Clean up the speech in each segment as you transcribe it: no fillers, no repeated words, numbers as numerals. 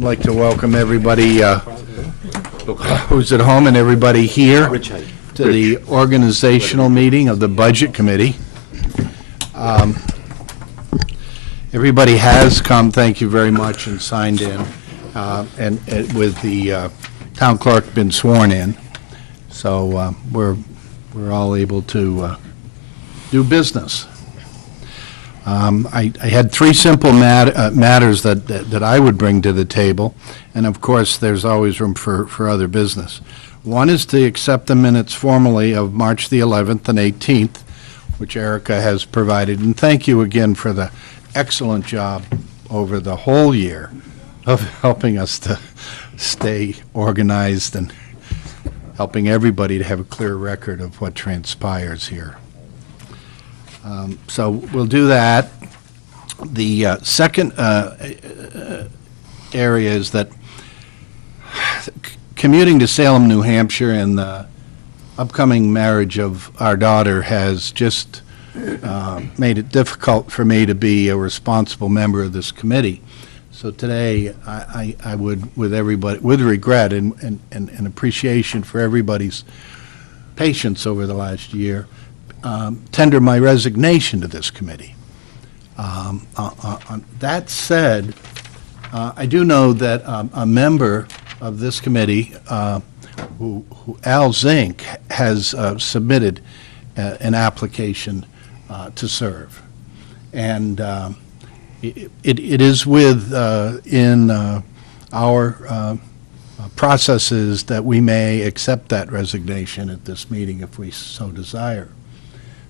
I'd like to welcome everybody who's at home and everybody here to the organizational meeting of the Budget Committee. Everybody has come, thank you very much, and signed in, and with the town clerk been sworn in. So we're all able to do business. I had three simple matters that I would bring to the table, and of course there's always room for other business. One is to accept the minutes formally of March the 11th and 18th, which Erica has provided, and thank you again for the excellent job over the whole year of helping us to stay organized and helping everybody to have a clear record of what transpires here. So we'll do that. The second area is that commuting to Salem, New Hampshire, and the upcoming marriage of our daughter has just made it difficult for me to be a responsible member of this committee. So today, I would, with everybody, with regret and appreciation for everybody's patience over the last year, tender my resignation to this committee. That said, I do know that a member of this committee, who Al Zink, has submitted an application to serve. And it is within our processes that we may accept that resignation at this meeting if we so desire.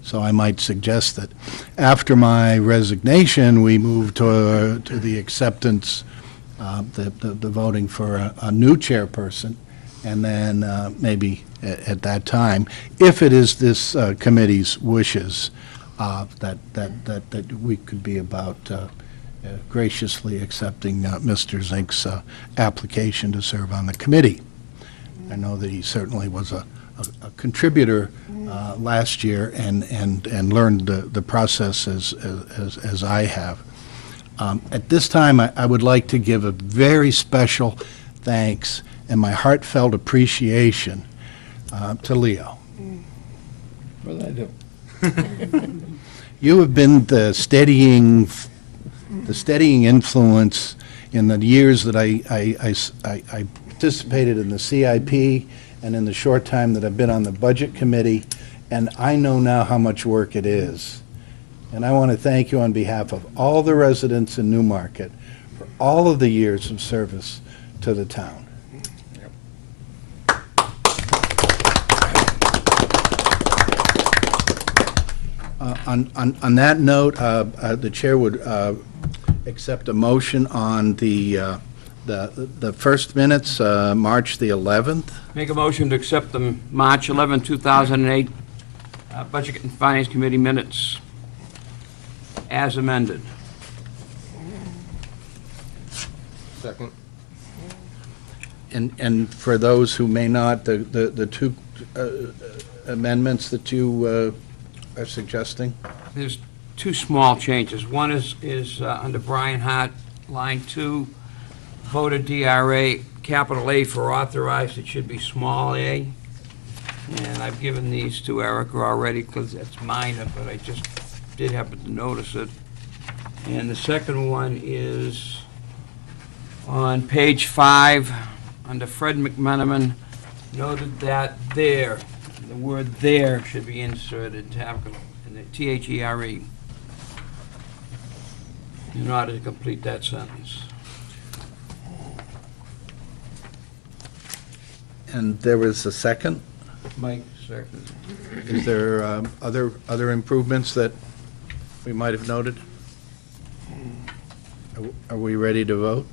So I might suggest that after my resignation, we move to the acceptance, the voting for a new chairperson, and then maybe at that time, if it is this committee's wishes, that we could be about graciously accepting Mr. Zink's application to serve on the committee. I know that he certainly was a contributor last year and learned the process as I have. At this time, I would like to give a very special thanks and my heartfelt appreciation to Leo. What did I do? You have been the steadying influence in the years that I participated in the CIP and in the short time that I've been on the Budget Committee, and I know now how much work it is. And I want to thank you on behalf of all the residents in Newmarket for all of the years of service to the town. On that note, the chair would accept a motion on the first minutes, March the 11th. Make a motion to accept the March 11, 2008 Budget and Finance Committee minutes as amended. Second. And for those who may not, the two amendments that you are suggesting? There's two small changes. One is under Brian Hart, line 2, voted DRA, capital A for authorized, it should be small a. And I've given these to Erica already because it's minor, but I just did happen to notice it. And the second one is on page 5, under Fred McMenamin, noted that there, the word there should be inserted, in the THERE, in order to complete that sentence. And there was a second? Mike, second. Is there other improvements that we might have noted? Are we ready to vote?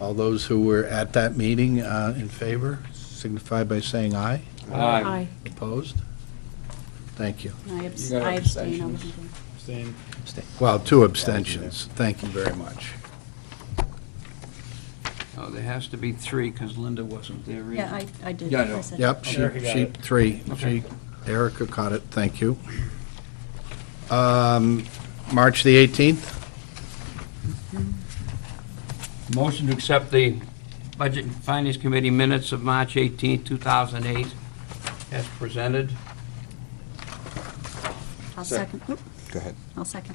All those who were at that meeting in favor signify by saying aye. Aye. Opposed? Thank you. I got abstain. I abstentions? wasn't there. Abstain. Well, 2 abstentions. Thank you very much. Oh, there has to be 3 because Linda wasn't there either. Yeah, I did. Yeah, I know. I said- Yep, Erica got sheet it. 3. Okay. Erica caught it, thank you. March the 18th? Motion to accept the Budget and Finance Committee minutes of March 18, 2008, as presented. I'll second, oop, Go ahead. I'll second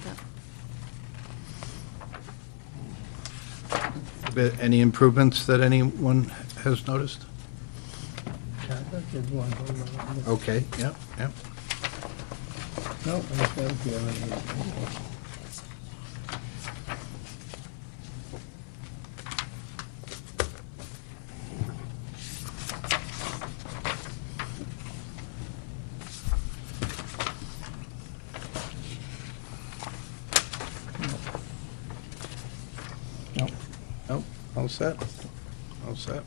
that. Any improvements that anyone has noticed? Okay, yep, yep. No, I just got it. Nope, all set? All set?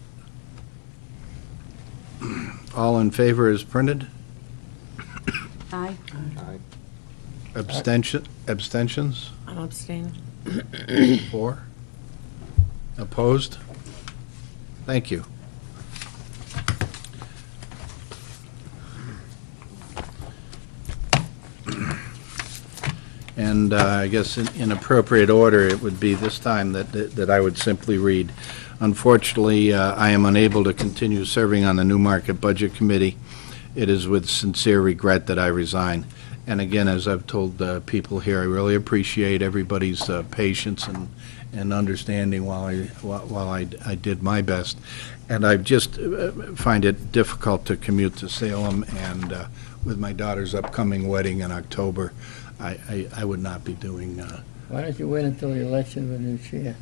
All in favor is printed? Aye. Abstentions? I'll abstain. 4? Opposed? Thank you. And I guess in appropriate order, it would be this time that I would simply read, unfortunately, I am unable to continue serving on the Newmarket Budget Committee. It is with sincere regret that I resign. And again, as I've told people here, I really appreciate everybody's patience and understanding while I did my best. And I just find it difficult to commute to Salem, and with my daughter's upcoming wedding in October, I would not be doing. Why don't you wait until the election of a new chair?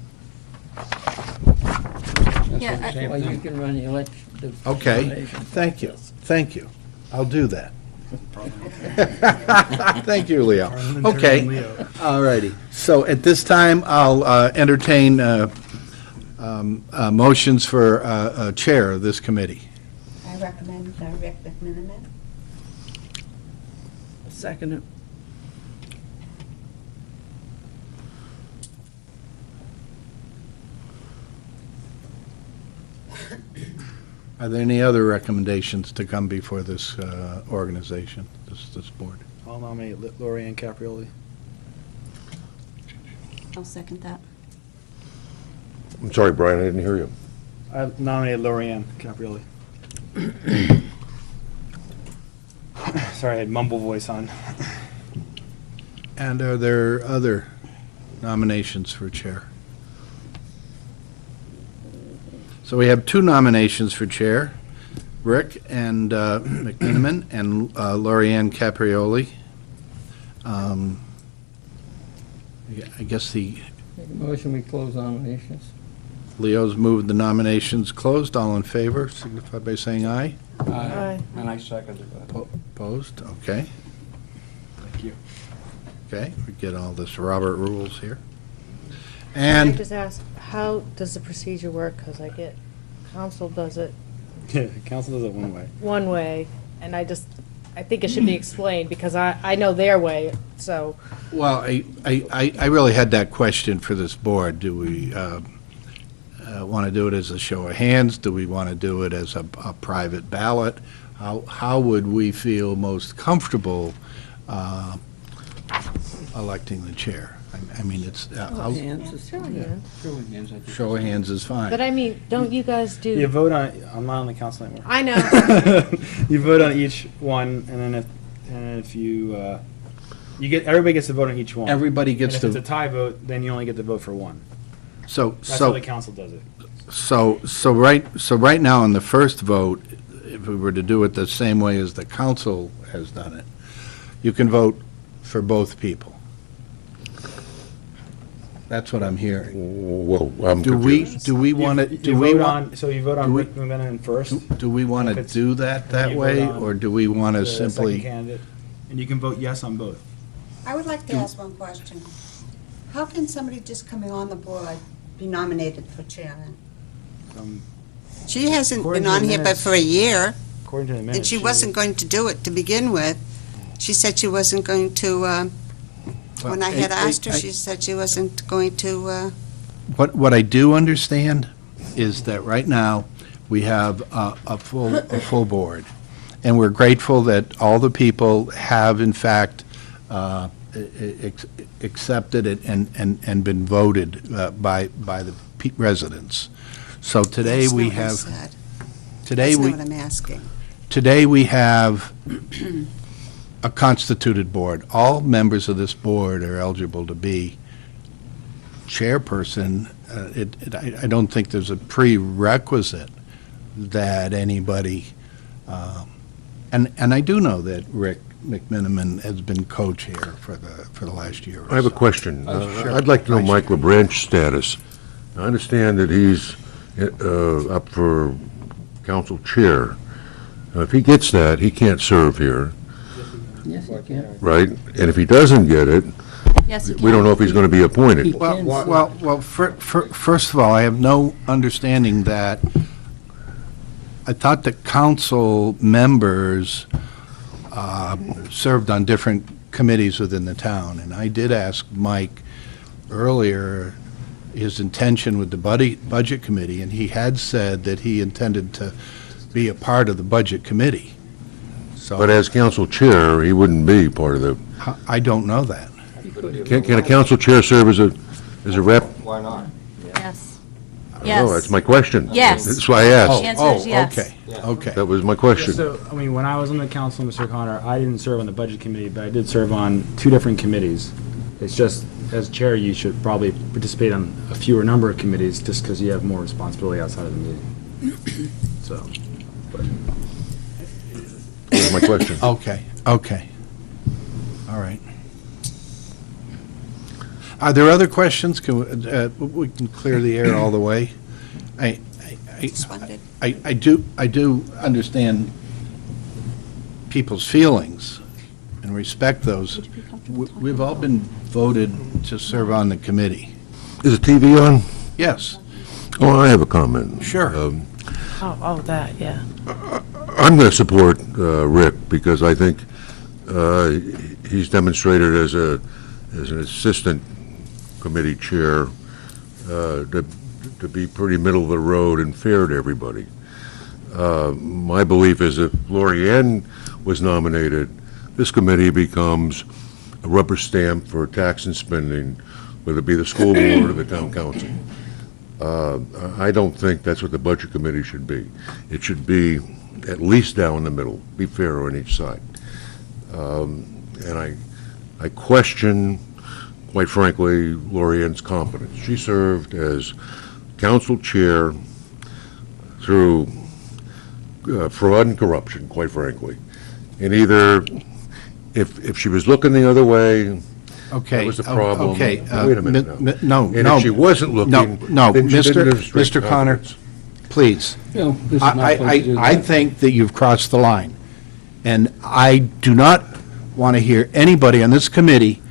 Yeah, Same Well, you thing. can run the election. Okay, nomination. thank you. I'll do that. Thank you, Leo. Okay, all righty. So at this time, I'll entertain motions for chair of this committee. I recommend Rick McMiniman. Second it. Are there any other recommendations to come before this organization, this board? I'll nominate Lori Ann Caprioli. I'll second that. I'm sorry, Brian, I didn't hear you. I nominated Lori Ann Caprioli. Sorry, I had mumble voice on. And are there other nominations for chair? So we have 2 nominations for chair, Rick and McMiniman and Lori Ann Caprioli. I guess Make a motion, we close nominations. Leo's moved the nominations closed. All in favor, signify by saying aye. Aye. And I seconded that. Opposed? Okay. Thank you. Okay, we get all this Robert rules here. Can I And just ask, how does the procedure work? Because I get, council does it Yeah, council does it one way. one way, and I think it should be explained, because I know their way, so. well, I really had that question for this board. Do we want to do it as a show of hands? Do we want to do it as a private ballot? How would we feel most comfortable electing the chair? I mean, it's, show of hands is fine. But I mean, don't you guys You do, vote on, I'm not on the council anymore. I know, You vote on each one, and then if you, everybody gets to vote on each one. Everybody And gets if it's a to, tie vote, then you only get to vote for one. so, That's how so, the council does it. so right now on the first vote, if we were to do it the same way as the council has done it, you can vote for both people. That's what I'm hearing. Whoa, I'm Do we, confused. do we want to, do we want, So you vote on do we- Rick McMiniman first. do we want If to it's- do that that you way, vote on or do we want to the second simply? candidate, and you can vote yes on both. I would like to ask one question. How can somebody just coming on the board be nominated for chairman? Um, She hasn't According been to on the here but minutes. for a year, According to the minutes. and she wasn't going to do it to begin with. She said she wasn't going to, when I had asked her, she said she wasn't going to, What I do understand is that right now, we have a full board. And we're grateful that all the people have in fact accepted it and been voted by the residents. So today That's we not what I have, said. today That's we, not what I'm asking. today we have a constituted board. All members of this board are eligible to be chairperson. I don't think there's a prerequisite that anybody, and I do know that Rick McMiniman has been co-chair for the last year or so. I have a question. Sure. I'd like to know Vice Mike LeBranch's status. I understand that he's up for council chair. If he gets that, he can't serve here, Yes, you can. right? And if he doesn't get it, Yes, you can. we don't know if he's going to be appointed. Well, first of all, I have no understanding that, I thought the council members served on different committees within the town, and I did ask Mike earlier his intention with the budget committee, and he had said that he intended to be a part of the budget committee. So But as council chair, he wouldn't be part of the, I don't know that. can a council chair serve as a rep? Why not? Yes. No, that's Yes. my question. Yes. That's why I asked. The answer is yes. Okay, okay. That was my question. So, I mean, when I was on the council, Mr. O'Connor, I didn't serve on the budget committee, but I did serve on 2 different committees. It's just, as chair, you should probably participate on a fewer number of committees, just because you have more responsibility outside of the meeting. So, That was my question. Okay, okay. All right. Are there other questions? We can clear the air all the way. I Just wondered. do understand people's feelings and respect those. We've all been voted to serve on the committee. Is the TV on? Yes, Oh, I have a comment. Sure. Oh, that, yeah. I'm going to support Rick because I think he's demonstrated as an assistant committee chair to be pretty middle of the road and fair to everybody. My belief is if Lori Ann was nominated, this committee becomes a rubber stamp for tax and spending, whether it be the school board or the town council. I don't think that's what the budget committee should be. It should be at least down the middle, be fair on each side. And I question, quite frankly, Lori Ann's competence. She served as council chair through fraud and corruption, quite frankly. And either, if she was looking the other way, okay. that was the problem. Okay. Wait a minute now. No, And no. if she wasn't looking, No, then she didn't demonstrate Mr. Connor, competence. please. No, this is not supposed to do I that. think that you've crossed the line. And I do not want to hear anybody on this committee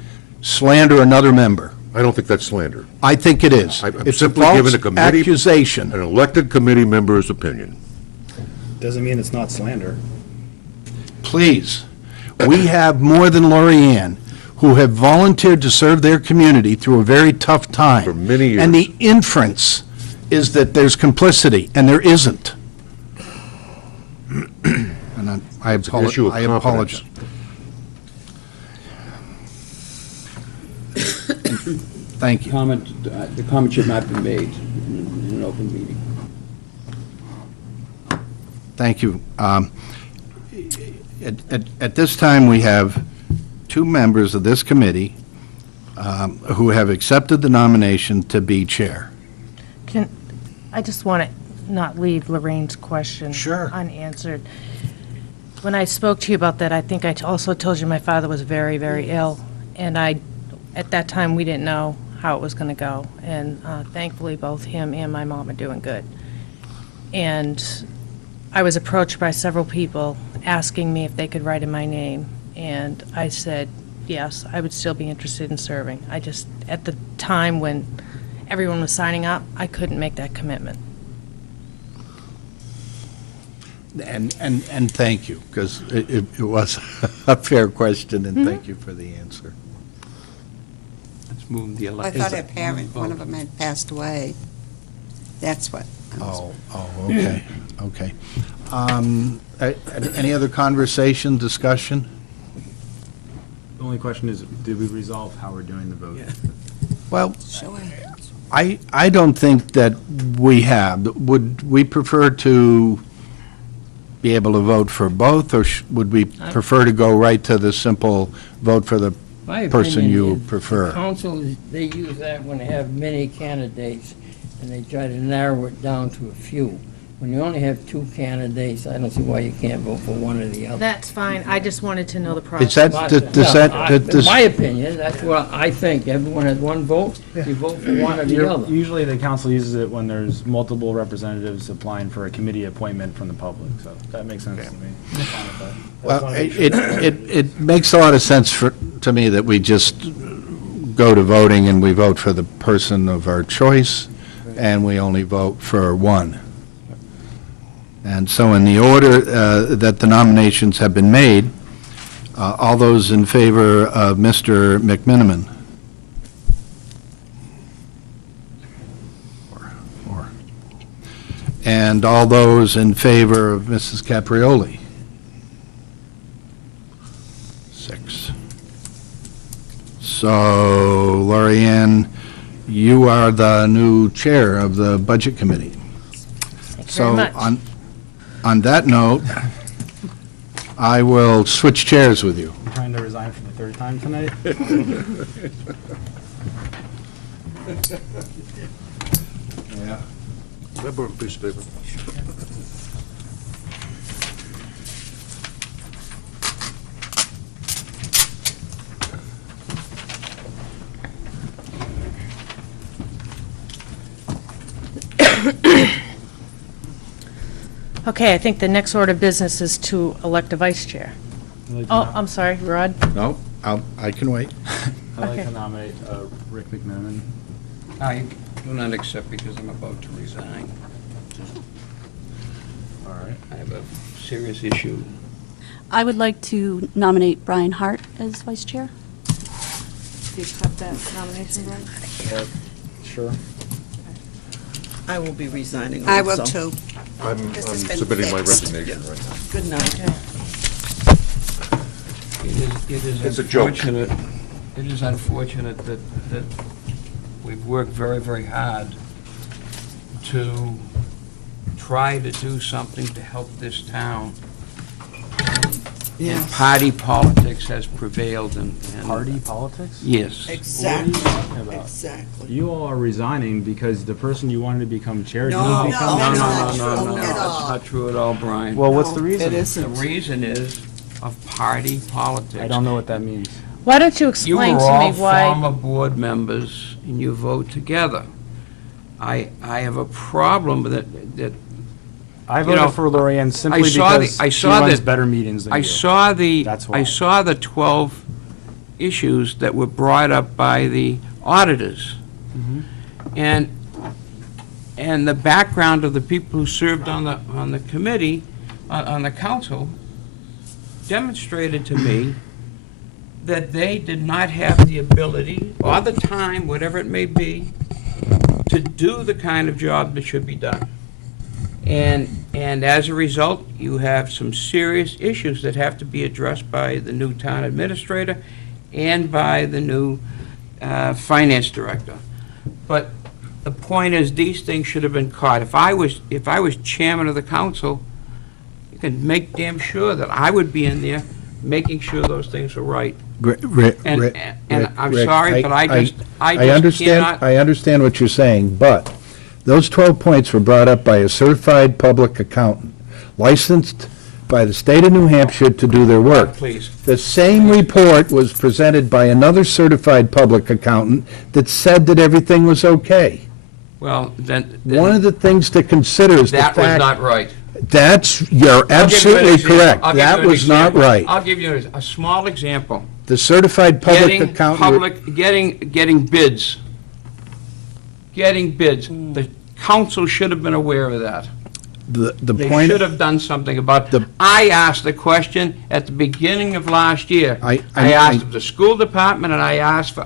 slander another member. I don't think that's slander. I think it is. I'm It's a simply giving false a committee- accusation. An elected committee member's opinion. doesn't mean it's not slander. Please, we have more than Lori Ann who have volunteered to serve their community through a very tough time. For many years. And the inference is that there's complicity, and there isn't. And I an issue of I competence. apologize. Thank you. The comment should not be made in an open meeting. Thank you. At this time, we have 2 members of this committee who have accepted the nomination to be chair. I just want to not leave Lorraine's question Sure. unanswered. When I spoke to you about that, I think I also told you my father was very, very ill, and at that time, we didn't know how it was going to go, and thankfully, both him and my mom are doing good. And I was approached by several people asking me if they could write in my name, and I said, yes, I would still be interested in serving. I just, at the time when everyone was signing up, I couldn't make that commitment. And thank you, because it was a fair question, and thank you for the answer. Let's move the I election. thought her parent, one of them had passed away. That's what. I was- Okay, okay. Any other conversation, discussion? The only question is, did we resolve how we're doing the vote? Well, Sure. I don't think that we have. Would we prefer to be able to vote for both, or would we prefer to go right to the simple vote for the My person opinion you is prefer? the council, they use that when they have many candidates, and they try to narrow it down to a few. When you only have 2 candidates, I don't see why you can't vote for one or the other. That's fine, I just wanted to know the process. Is that, does that, In my opinion, that's what I think. Everyone has one vote, you vote for one or the other. Usually the council uses it when there's multiple representatives applying for a committee appointment from the public, so that makes sense to me. I'm fine with that. I just well, wanna make sure. it makes a lot of sense to me that we just go to voting and we vote for the person of our choice, and we only vote for one. And so in the order that the nominations have been made, all those in favor of Mr. McMiniman? Four. And all those in favor of Mrs. Caprioli? 6. So, Lori Ann, you are the new chair of the Budget Committee. Thank you So very much. on that note, I will switch chairs with you. I'm trying to resign for the 3rd time tonight. Yeah. Can I borrow a piece of paper? Okay, I think the next order of business is to elect a vice chair. Oh, I'm sorry, Rod? No, I can wait. I'd like Okay. to nominate Rick McMiniman. I do not accept because I'm about to resign. All right. I have a serious issue. I would like to nominate Brian Hart as vice chair. Do you accept that nomination, Brian? Sure. I will be resigning I will also. too. I'm This has been submitting my fixed. resignation right now. Good night. It is It's a joke. unfortunate, it is unfortunate that we've worked very, very hard to try to do something to help this town. And Yes, party politics has prevailed and. Party politics? Yes. exactly, What are you talking about? exactly. You all are resigning because the person you wanted to become chair No, didn't no, become. No, no, that's no, not no, true no, at that's all. not true at all, Brian. Well, what's the No, reason? It The isn't. reason is of party politics. I don't know what that means. Why don't you You explain were to all me why? former board members, and you vote together. I have a problem with it, that I You voted know, for Lorianne simply saw the- because I she saw runs that- better meetings than you. I saw That's why. I saw the 12 issues that were brought up by the auditors. Mm-hmm. And the background of the people who served on the committee, on the council, demonstrated to me that they did not have the ability, or the time, whatever it may be, to do the kind of job that should be done. And as a result, you have some serious issues that have to be addressed by the new town administrator and by the new finance director. But the point is, these things should have been caught. If I was chairman of the council, you can make damn sure that I would be in there making sure those things were right. And I'm sorry, but I just cannot. I understand what you're saying, but those 12 points were brought up by a certified public accountant, licensed by the state of New Hampshire to do their work. Please. The same report was presented by another certified public accountant that said that everything was okay. Well, then. One of the things to consider is the That was fact. not right. You're I'll give you an absolutely example. correct. I'll give you That an was not example. right. I'll give you a small example. The certified public Getting accountant. getting bids. Getting bids. The council should have been aware of that. The They point. should have done something about it. The- I asked the question at the beginning of last year. I asked of the school department, and I asked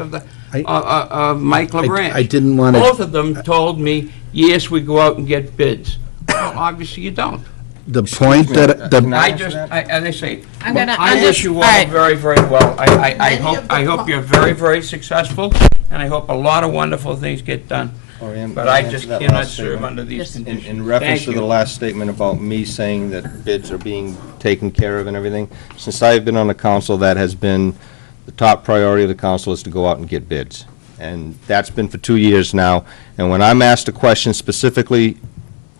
of the, of Mike LeBranch. I didn't want to. Both of them told me, yes, we go out and get bids. Well, obviously you don't. the point that, I just, as I say, I'm gonna- I I'm wish just- you all all right. very, very well. I Many of the hope you're very, very successful, and I hope a lot of wonderful things get done. But I just cannot serve under these conditions. In reference Thank to the you. last statement about me saying that bids are being taken care of and everything, since I've been on the council, that has been the top priority of the council is to go out and get bids. And that's been for 2 years now. And when I'm asked a question specifically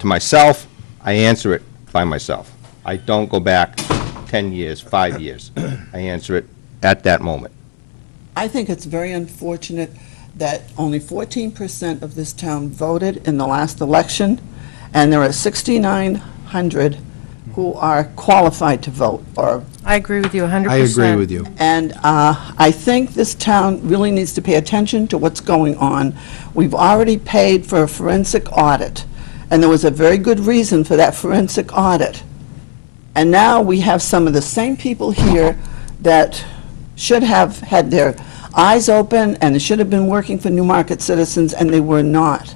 to myself, I answer it by myself. I don't go back 10 years, 5 years. I answer it at that moment. I think it's very unfortunate that only 14% of this town voted in the last election, and there are 6,900 who are qualified to vote, or I agree with you 100%. I agree with you. And I think this town really needs to pay attention to what's going on. We've already paid for a forensic audit, and there was a very good reason for that forensic audit. And now we have some of the same people here that should have had their eyes open and should have been working for Newmarket citizens, and they were not.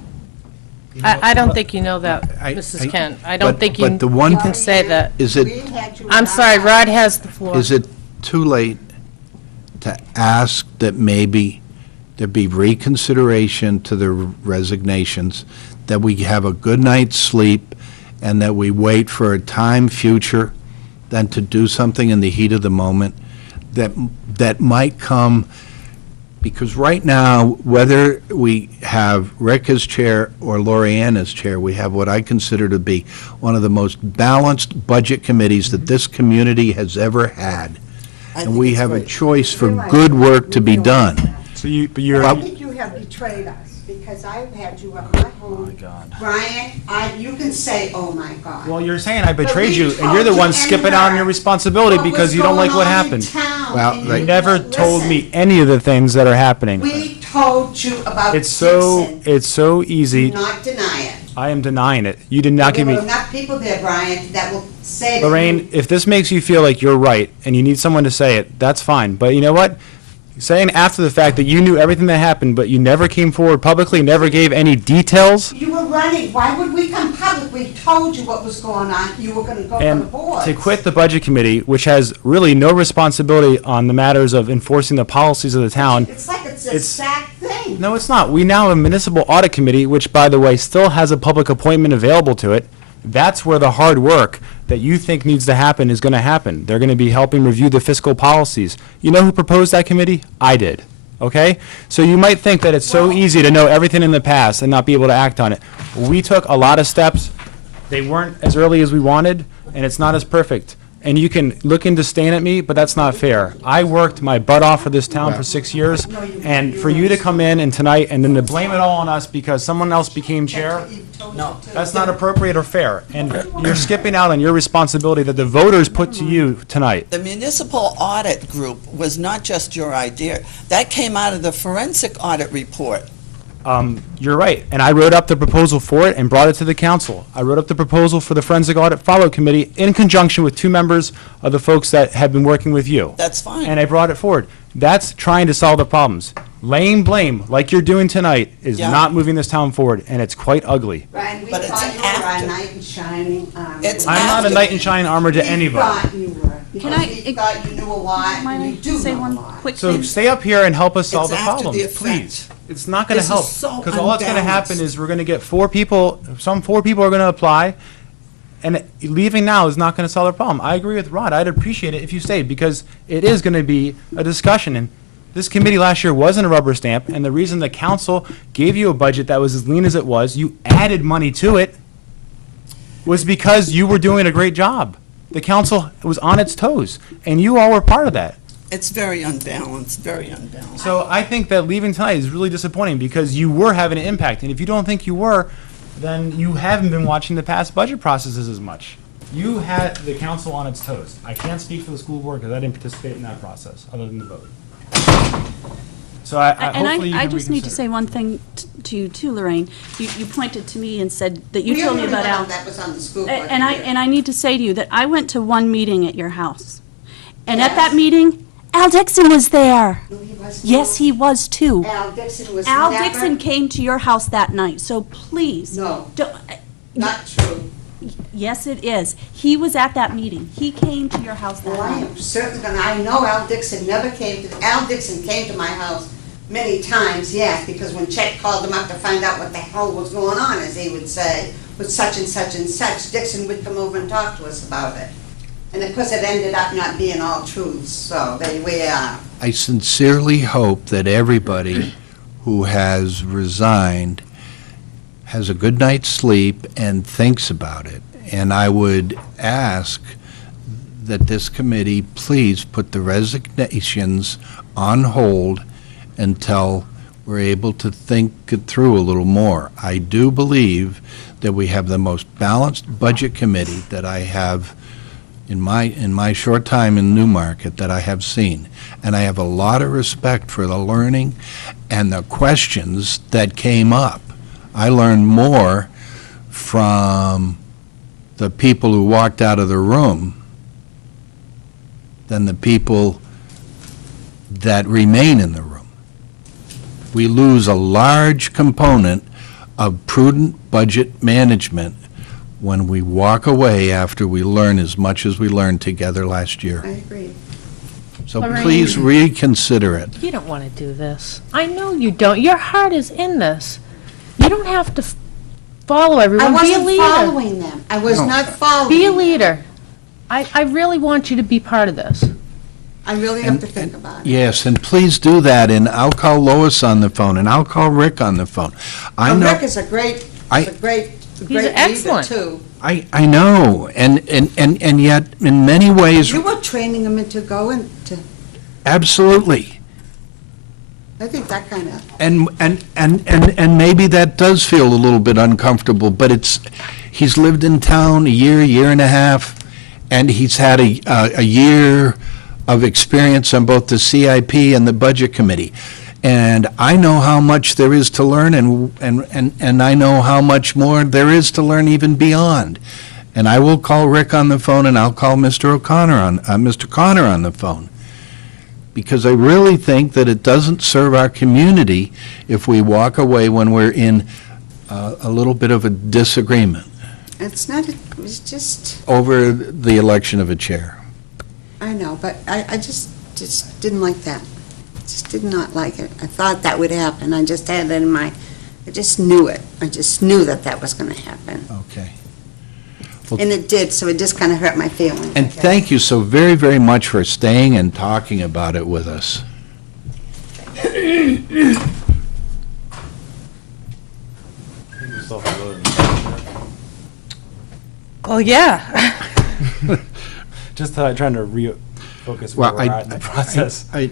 I don't think you know that, I- Mrs. Kent. I don't but- think but the one- you can say that. is it, We had you I'm sorry, on- Rod has the floor. is it too late to ask that maybe there be reconsideration to the resignations, that we have a good night's sleep, and that we wait for a time future than to do something in the heat of the moment that might come? Because right now, whether we have Rick as chair or Lori Ann as chair, we have what I consider to be one of the most balanced budget committees that this community has ever had. I And think we it's have a great. choice for good work to be done. So you're. I think you have betrayed us, because I've had you at my home. God. Brian, you can say, "Oh, my God." Well, you're saying I betrayed But you, we and you're the told one you skipping and out on her your responsibility what because was you don't like going what on in happened. town, Well, and You they- never told listen, me any of the things that are happening. We told you about It's so, Dixon. it's so Do easy. not deny it. I am denying it. You did not There give me. were enough people there, Brian, that will say that Lorraine, if this makes you feel like you're right and you need someone to say it, that's fine. But you know what? Saying after the fact that you knew everything that happened, but you never came forward publicly, never gave any details, you were running. Why would we come public? We told you what was going on. You were going to go for the and board. to quit the budget committee, which has really no responsibility on the matters of enforcing the policies of the town. It's like it's the it's- exact thing. No, it's not. We now have a municipal audit committee, which, by the way, still has a public appointment available to it. That's where the hard work that you think needs to happen is going to happen. They're going to be helping review the fiscal policies. You know who proposed that committee? I did. Okay? So you might think that it's so easy to know everything in the past and not be able to act on it. We took a lot of steps. They weren't as early as we wanted, and it's not as perfect. And you can look into staying at me, but that's not fair. I worked my butt off for this town for 6 years, and for you to come in and tonight and then to blame it all on us because someone else became chair, no, that's not appropriate or fair. And you're skipping out on your responsibility that the voters put to you tonight. The municipal audit group was not just your idea. That came out of the forensic audit report. You're right, and I wrote up the proposal for it and brought it to the council. I wrote up the proposal for the Forensic Audit Follow Committee in conjunction with 2 members of the folks that have been working with you. That's fine. And I brought it forward. That's trying to solve the problems. Laying blame, like you're doing tonight, is Yeah. not moving this town forward, and it's quite ugly. Brian, we But it's thought you were after. a knight in shining armor. It's I'm not a after- knight in shining armor to We anybody. thought you were. Because I- we thought you knew a lot, and Mind you I do say know a one lot. quick So thing? stay up here and help us solve It's the after problems, the effect. please. It's not going to This is help. so Because all that's going to happen unbalanced. is we're going to get 4 people, some 4 people are going to apply, and leaving now is not going to solve the problem. I agree with Rod. I'd appreciate it if you stayed, because it is going to be a discussion. And this committee last year wasn't a rubber stamp, and the reason the council gave you a budget that was as lean as it was, you added money to it, was because you were doing a great job. The council was on its toes, and you all were part of that. It's very unbalanced, very unbalanced. So I think that leaving tonight is really disappointing because you were having an impact. And if you don't think you were, then you haven't been watching the past budget processes as much. You had the council on its toes. I can't speak for the school board because I didn't participate in that process, other than the vote. So And hopefully you I can just need to say reconsider. one thing to you too, Lorraine. You pointed to me and said that you We told me only about went Al. on that was on the school board. And I need to say to you that I went to one meeting at your house. And at Yes. that meeting, Al Dixon was there. No, he wasn't. Yes, he was too. Al Dixon was Al never- Dixon came to your house that night, so please. No. Don't, Not true. Yes, it is. He was at that meeting. He came to your house that Well, I night. am certainly gonna, I know Al Dixon Al Dixon came to my house many times, yes, because when Chet called him up to find out what the hell was going on, as he would say, with such and such and such, Dixon would come over and talk to us about it. And of course, it ended up not being all truths, so there we are. I sincerely hope that everybody who has resigned has a good night's sleep and thinks about it. And I would ask that this committee please put the resignations on hold until we're able to think it through a little more. I do believe that we have the most balanced budget committee that I have in my short time in Newmarket that I have seen. And I have a lot of respect for the learning and the questions that came up. I learned more from the people who walked out of the room than the people that remain in the room. We lose a large component of prudent budget management when we walk away after we learn as much as we learned together last year. I agree. So Lorraine. please reconsider it. You don't want to do this. I know you don't. Your heart is in this. You don't have to follow I everyone. Be a wasn't leader. following them. I was not following. Be a them. leader. I really want you to be part of this. I really have to think about it. Yes, and please do that, and I'll call Lois on the phone, and I'll call Rick on the phone. I know. Rick is a great, I- a great leader, excellent. too. I know, and yet, in many ways, You were training him into going to, absolutely. I think that kind of, And maybe that does feel a little bit uncomfortable, but he's lived in town a year and a half, and he's had a year of experience on both the CIP and the Budget Committee. And I know how much there is to learn, and I know how much more there is to learn even beyond. And I will call Rick on the phone, and I'll call Mr. Connor on the phone. Because I really think that it doesn't serve our community if we walk away when we're in a little bit of a disagreement it's not, it was just, over the election of a chair. I know, but I just didn't like that. Just did not like it. I thought that would happen. I just had it in my, I just knew it. I just knew that was going to happen. Okay. And it did, so it just kind of hurt my feelings. I And guess. thank you so very, very much for staying and talking about it with us. Well, yeah. Just trying to refocus where Well, we're at in the process. I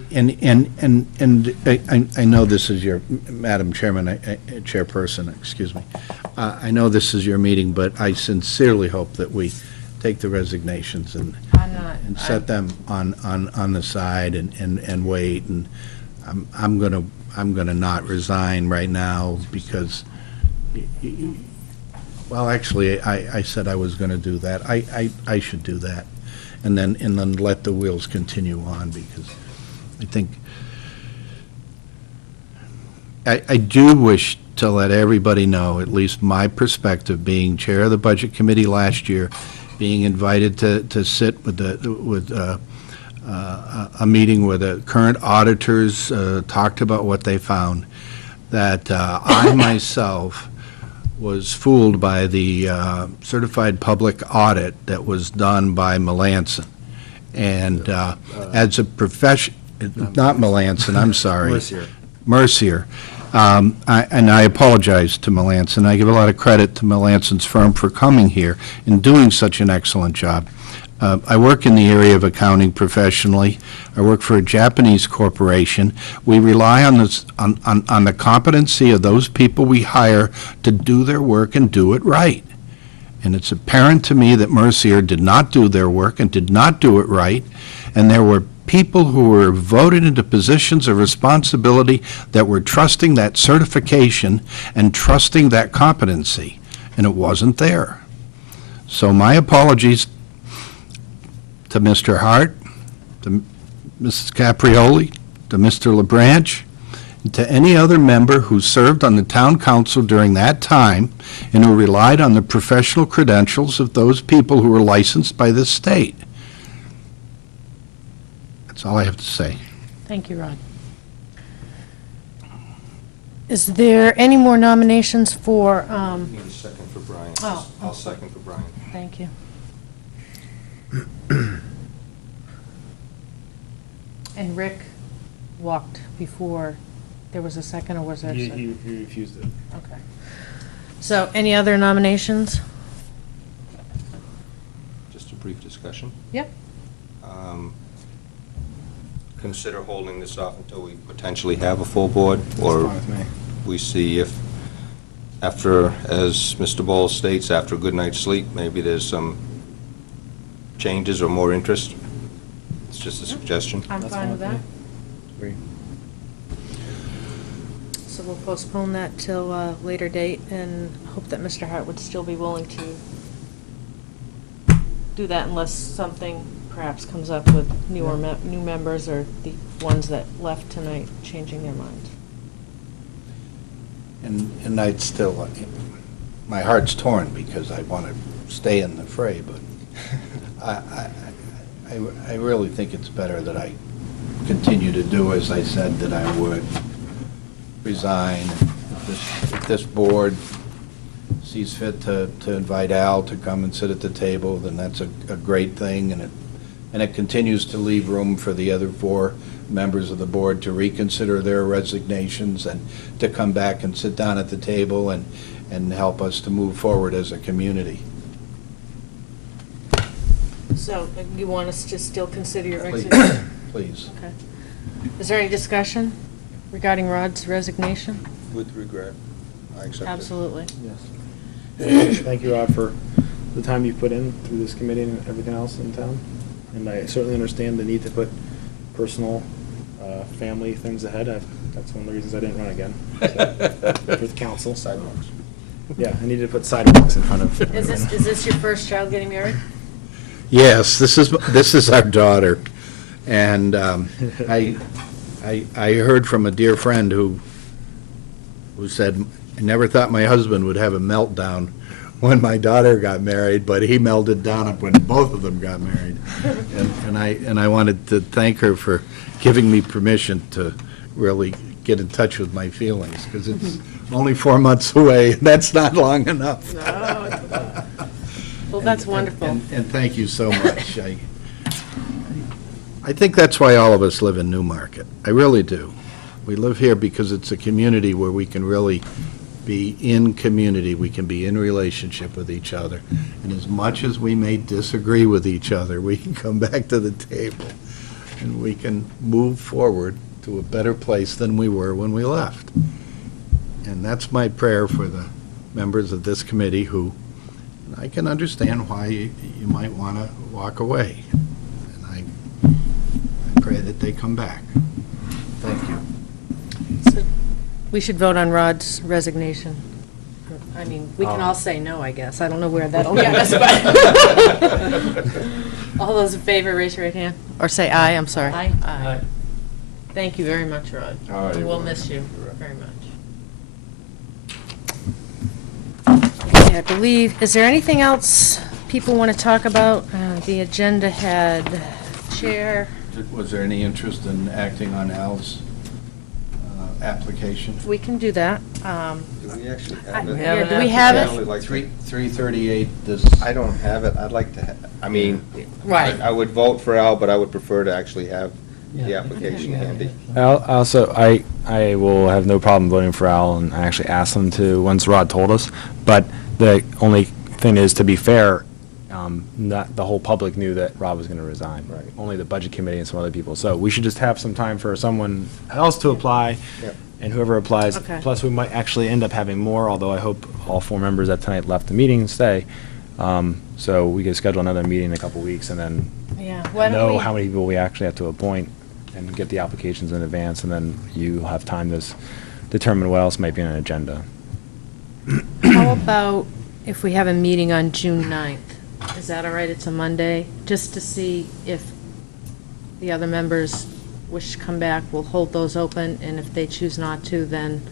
know this is your, Madam Chairman, Chairperson, excuse me. I know this is your meeting, but I sincerely hope that we take the resignations and I'm not. set them on the side and wait. And I'm gonna not resign right now because, well, actually, I said I was gonna do that. I should do that. And then let the wheels continue on, because I think, I do wish to let everybody know, at least my perspective, being chair of the Budget Committee last year, being invited to sit with a meeting where the current auditors talked about what they found, that I myself was fooled by the certified public audit that was done by Melanson. And as a profession, not Melanson, I'm sorry. Mercier. And I apologize to Melanson. I give a lot of credit to Melanson's firm for coming here and doing such an excellent job. I work in the area of accounting professionally. I work for a Japanese corporation. We rely on this, on the competency of those people we hire to do their work and do it right. And it's apparent to me that Mercier did not do their work and did not do it right. And there were people who were voted into positions of responsibility that were trusting that certification and trusting that competency, and it wasn't there. So my apologies to Mr. Hart, to Mrs. Caprioli, to Mr. LeBranch, to any other member who served on the town council during that time and who relied on the professional credentials of those people who were licensed by this state. That's all I have to say. Thank you, Rod. Is there any more nominations for, Need a second for Brian. Oh. I'll second for Brian. thank you. And Rick walked before there was a second, or was there a second? He refused it. Okay. So, any other nominations? Just a brief discussion. Yep. Consider holding this off until we potentially have a full board, or Fine with me. we see if, after, as Mr. Bowles states, after a good night's sleep, maybe there's some changes or more interest. It's just a suggestion. I'm That's fine with that. me. Agree. So we'll postpone that till a later date and hope that Mr. Hart would still be willing to do that unless something perhaps comes up with new members or the ones that left tonight changing their minds. And I'd still, my heart's torn because I want to stay in the fray, but I really think it's better that I continue to do as I said that I would, resign. If this board sees fit to invite Al to come and sit at the table, then that's a great thing, and it continues to leave room for the other 4 members of the board to reconsider their resignations and to come back and sit down at the table and help us to move forward as a community. So you want us to still consider your Please. exit? Please. Okay. Is there any discussion regarding Rod's resignation? With regret, I accept it. Absolutely. Yes. Thank you, Rod, for the time you've put in through this committee and everything else in town. And I certainly understand the need to put personal, family things ahead. That's one of the reasons I didn't run again. So, for the council. Sidewalks. Yeah, I needed to put sidewalks in front of. Is this your first child getting married? Yes, this is our daughter, and I heard from a dear friend who said, "I never thought my husband would have a meltdown when my daughter got married, but he melted down when both of them got married." And I wanted to thank her for giving me permission to really get in touch with my feelings, because it's only 4 months away, and that's not long enough. No, it's not. Well, that's wonderful. And thank you so much. I think that's why all of us live in Newmarket. I really do. We live here because it's a community where we can really be in community, we can be in relationship with each other. And as much as we may disagree with each other, we can come back to the table and we can move forward to a better place than we were when we left. And that's my prayer for the members of this committee who, I can understand why you might want to walk away. And I pray that they come back. Thank you. So we should vote on Rod's resignation. I mean, we can all say no, I guess. I don't know where that'll get us, but. All those in favor, raise your right hand. Or say aye, I'm sorry. Aye. Aye. Thank you very much, Rod. All right, And we'll well, miss you you're right. very much. Okay, I believe, is there anything else people want to talk about? The agenda had chair. Was there any interest in acting on Al's application? We can do that. Do we actually I- have it? yeah, do we have I it? only like to- 338, this. I don't have it. I'd like to, I mean, Right. I would vote for Al, but I would prefer to actually have the Yeah. application handy. I will have no problem voting for Al, and I actually asked him to once Rod told us. But the only thing is, to be fair, not the whole public knew that Rod was going to resign. Right. Only the budget committee and some other people. So we should just have some time for someone else to apply, Yep. and whoever applies. Okay. Plus, we might actually end up having more, although I hope all 4 members that tonight left the meeting stay. So we could schedule another meeting in a couple weeks and then Yeah. Why don't know we- how many people we actually have to appoint and get the applications in advance, and then you have time to determine what else might be on an agenda. How about if we have a meeting on June 9th? Is that all right? It's a Monday, just to see if the other members wish to come back, we'll hold those open, and if they choose not to, then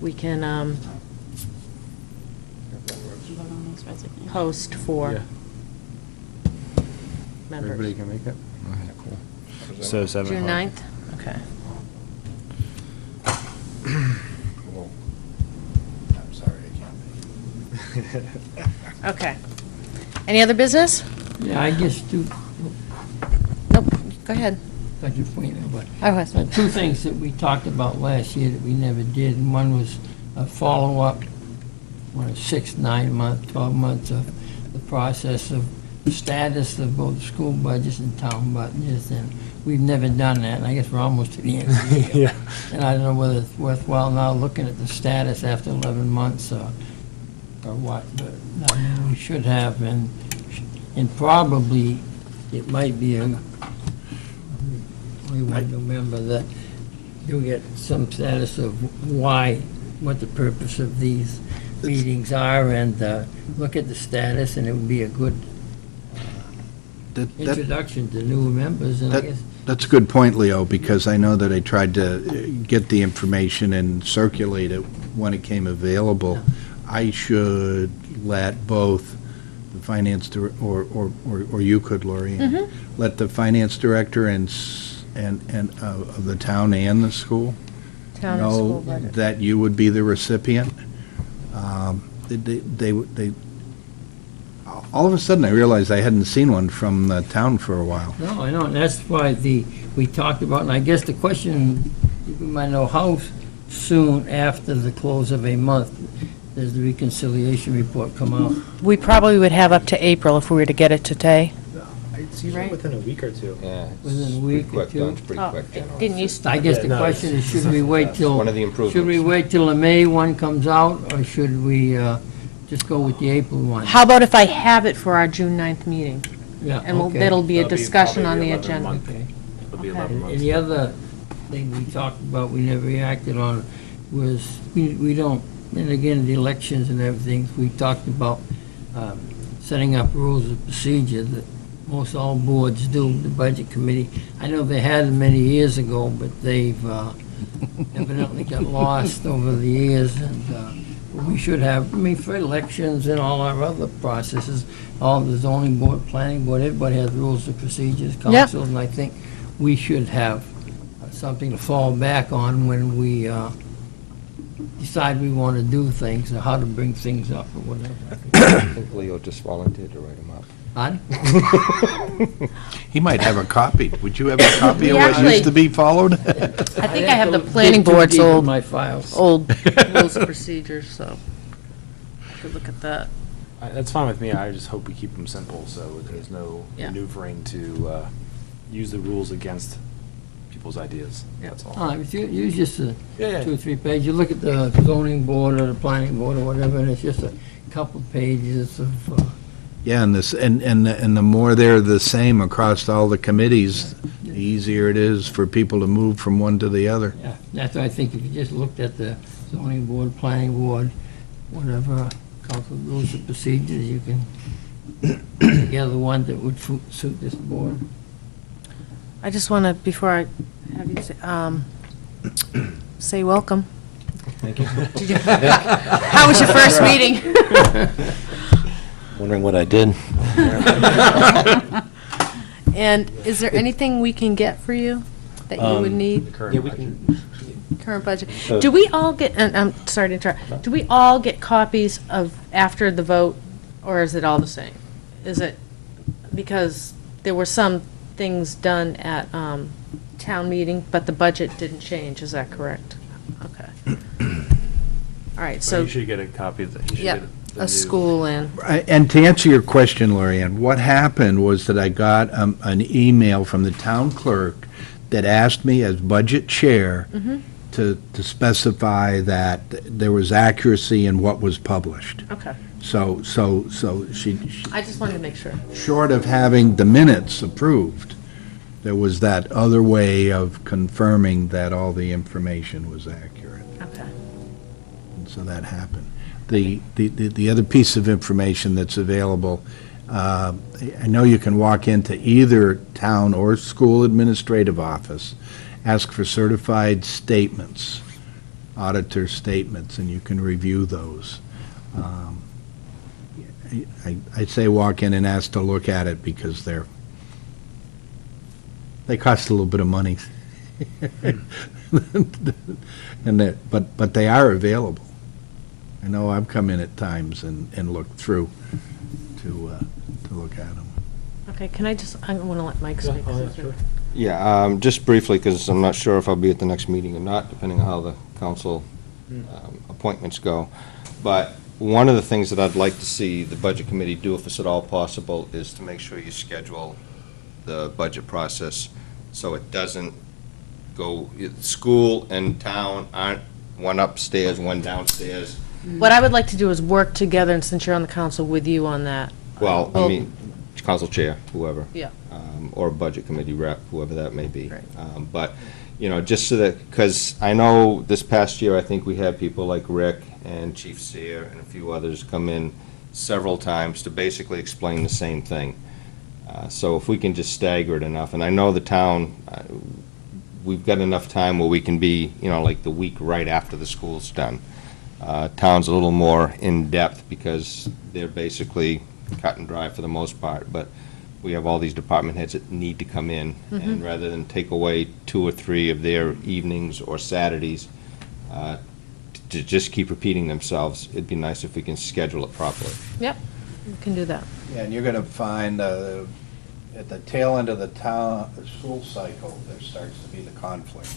we can Vote on those resignations. post for Yeah. Everybody members. can make it? Cool. So 7 June o'clock. 9th? Okay. I'm sorry, I can't. Okay. Any other business? Yeah, I guess Nope, go ahead. such a point, but Oh, that's fine. two things that we talked about last year that we never did, and one was a follow-up, 6, 9 months, 12 months of the process of the status of both school budgets and town budgets, and we've never done that, and I guess we're almost to the end of the year. Yeah. And I don't know whether it's worthwhile now looking at the status after 11 months or what, but I mean, we should have, and probably it might be we might remember that you get some status of what the purpose of these meetings are, and look at the status, and it would be a good That- introduction to new members, and I That- guess, That's a good point, Leo, because I know that I tried to get the information and circulate it when it came available. I should let both the finance, or you could, Lori, let the finance director and of the town and the school Town and school know budget. that you would be the recipient. All of a sudden, I realized I hadn't seen one from the town for a while. no, I know, and that's why we talked about, and I guess the question, you might know, how soon after the close of a month does the reconciliation report come out? We probably would have up to April if we were to get it today. It's usually Right. within a week or two. Yeah. Within a week or two? It's pretty quick, generally. Didn't you, I guess the Yeah, no, question is, it's- should we wait till, One of the should we improvements. wait till the May one comes out, or should we just go with the April one? how about if I have it for our June 9th meeting? Yeah, And okay. that'll be a That'll be discussion on probably the 11 agenda. month. Okay. It'll be Okay. 11 And months. the other thing we talked about, we never reacted on, was, we don't, and again, the elections and everything, we talked about setting up rules of procedure that most all boards do, the budget committee. I know they had them many years ago, but they've evidently got lost over the years, and we should have, I mean, for elections and all our other processes, all the zoning board, planning board, everybody has rules of procedures, council, and I think we should have something to fall back on when we decide we want to do things, or how to bring things up, or whatever. I think Leo just volunteered to write them up. Huh? He might have a copy. Would you have a copy of We what actually- used to be followed? I think I have the planning Dig too board's deep in old, my files. old rules of procedures, so I could look at that. That's fine with me. I just hope we keep them simple, so there's no Yeah. maneuvering to use the rules against people's ideas. That's all. If you use just a Yeah, yeah. 2 or 3 pages, you look at the zoning board or the planning board or whatever, and it's just a couple pages of, Yeah, and the more they're the same across all the committees, the easier it is for people to move from one to the other. yeah, that's why I think if you just looked at the zoning board, planning board, whatever, council rules and procedures, you can put together one that would suit this board. I just want to, before I have you say welcome. Thank you. How was your first meeting? Wondering what I did. And is there anything we can get for you that you would need? Current budget. Current budget. So- Do we all get, and I'm sorry to interrupt, do we all get copies of after the vote, or is it all the same? Is it, because there were some things done at town meeting, but the budget didn't change, is that correct? Okay. All right, So so, you should get a copy of that. You should yeah, get the a new- school and, And to answer your question, Lorianne, what happened was that I got an email from the town clerk that asked me as budget chair to specify that there was accuracy in what was published. okay. So she, I just wanted to make sure. short of having the minutes approved, there was that other way of confirming that all the information was accurate. Okay. And so that happened. The other piece of information that's available I know you can walk into either town or school administrative office, ask for certified statements, auditor statements, and you can review those. I'd say walk in and ask to look at it because they cost a little bit of money. But they are available. I know I've come in at times and looked through to look at them. Okay, can I want to let Mike speak. Yeah, just briefly, because I'm not sure if I'll be at the next meeting or not, depending on how the council appointments go. But one of the things that I'd like to see the Budget Committee do, if it's at all possible, is to make sure you schedule the budget process so it doesn't go, school and town aren't one upstairs, one downstairs. What I would like to do is work together, and since you're on the council, with you on that. Well, I mean, council chair, whoever. Yeah. Or budget committee rep, whoever that may be. Right. But, just so that, because I know this past year, I think we had people like Rick and Chief Sear and a few others come in several times to basically explain the same thing. So if we can just stagger it enough, and I know the town, we've got enough time where we can be, like the week right after the school's done. Town's a little more in-depth because they're basically cut and dry for the most part, but we have all these department heads that need to come in, and rather than take away 2 or 3 of their evenings or Saturdays, to just keep repeating themselves, it'd be nice if we can schedule it properly. Yep, we can do that. Yeah, and you're going to find at the tail end of the school cycle, there starts to be the conflict,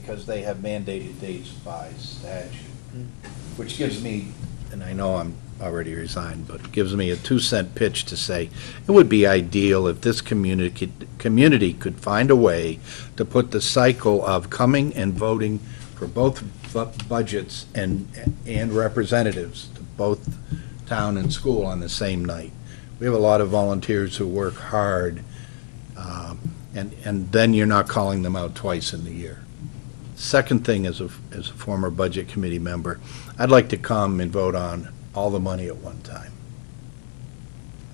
because they have mandated dates by statute, which gives me, and I know I'm already resigned, but it gives me a 2-cent pitch to say, it would be ideal if this community could find a way to put the cycle of coming and voting for both budgets and representatives to both town and school on the same night. We have a lot of volunteers who work hard, and then you're not calling them out twice in the year. Second thing, as a former budget committee member, I'd like to come and vote on all the money at one time.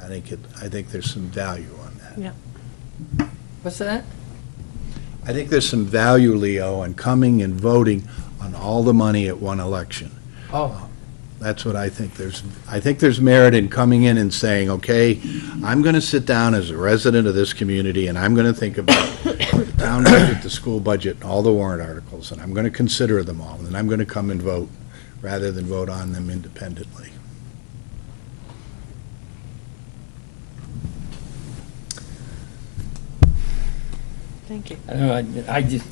I think there's some value on that. Yeah. What's that? I think there's some value, Leo, in coming and voting on all the money at one election. Oh, That's what I think. I think there's merit in coming in and saying, okay, I'm going to sit down as a resident of this community, and I'm going to think about the town budget, the school budget, all the warrant articles, and I'm going to consider them all, and I'm going to come and vote, rather than vote on them independently. Thank you. I don't know, I just,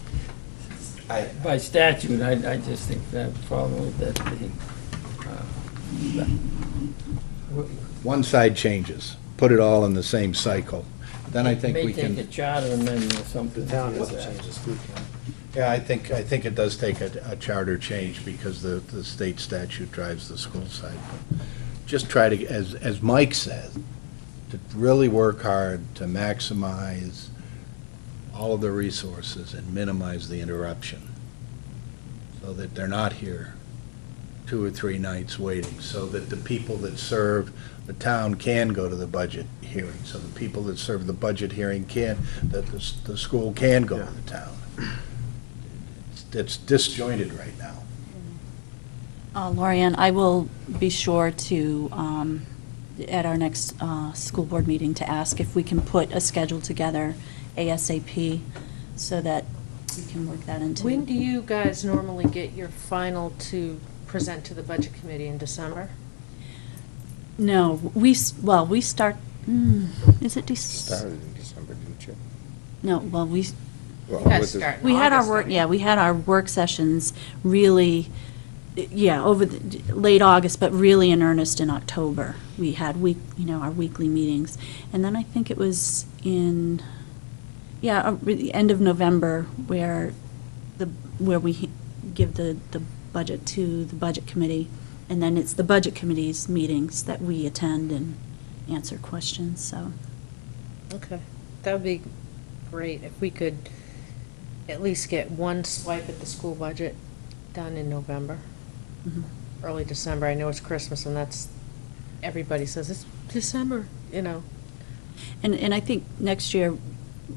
by statute, I just think that probably that One side changes, put it all in the same cycle. Then I think we may take a can, charter amendment or something. Town like has to that. change the school count. yeah, I think it does take a charter change because the state statute drives the school side. But just try to, as Mike said, to really work hard to maximize all of the resources and minimize the interruption, so that they're not here 2 or 3 nights waiting, so that the people that serve the town can go to the budget hearing, so the people that serve the budget hearing can, that the school can go to the town. It's disjointed right now. Lorianne, I will be sure to, at our next school board meeting, to ask if we can put a schedule together ASAP so that we can work that into. When do you guys normally get your final to present to the budget committee, in December? No, we start, is it Started in December, didn't you? No, well, You guys start in we had our August, work, I mean. yeah, we had our work sessions really, yeah, over late August, but really in earnest in October. We had our weekly meetings. And then I think it was in, the end of November where we give the budget to the budget committee. And then it's the budget committee's meetings that we attend and answer questions, so. Okay, that would be great if we could at least get one swipe at the school budget done in November, Mhm. early December. I know it's Christmas and that's everybody says, it's December, you know. And I think next year,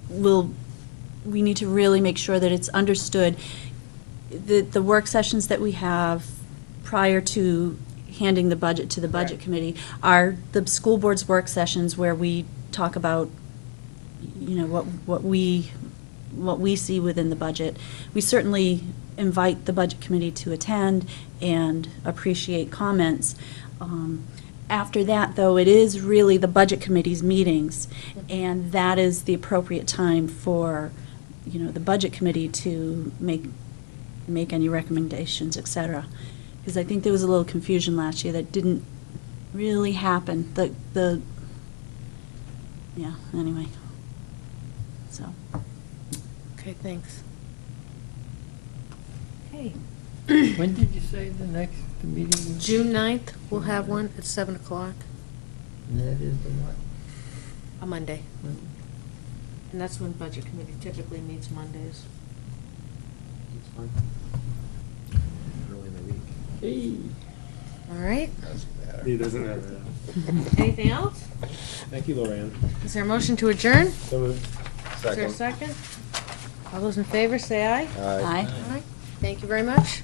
we need to really make sure that it's understood, the work sessions that we have prior to handing the budget to the Budget Committee are the school board's work sessions where we talk about, you know, what we see within the budget. We certainly invite the Budget Committee to attend and appreciate comments. After that, though, it is really the Budget Committee's meetings, and that is the appropriate time for, you know, the Budget Committee to make any recommendations, et cetera. Because I think there was a little confusion last year that didn't really happen. Yeah, anyway. So. Okay, thanks. Okay. When did you say the next meeting was? June 9th, we'll have one at 7 o'clock, And that is the what? a Monday. And that's when Budget Committee typically meets Mondays. It's fine. Early in the week. Hey. All right. It doesn't matter. Anything else? Thank you, Lorianne. Is there a motion to adjourn? So moved. Is there a second? All those in favor, say aye. Aye. Aye. Thank you very much.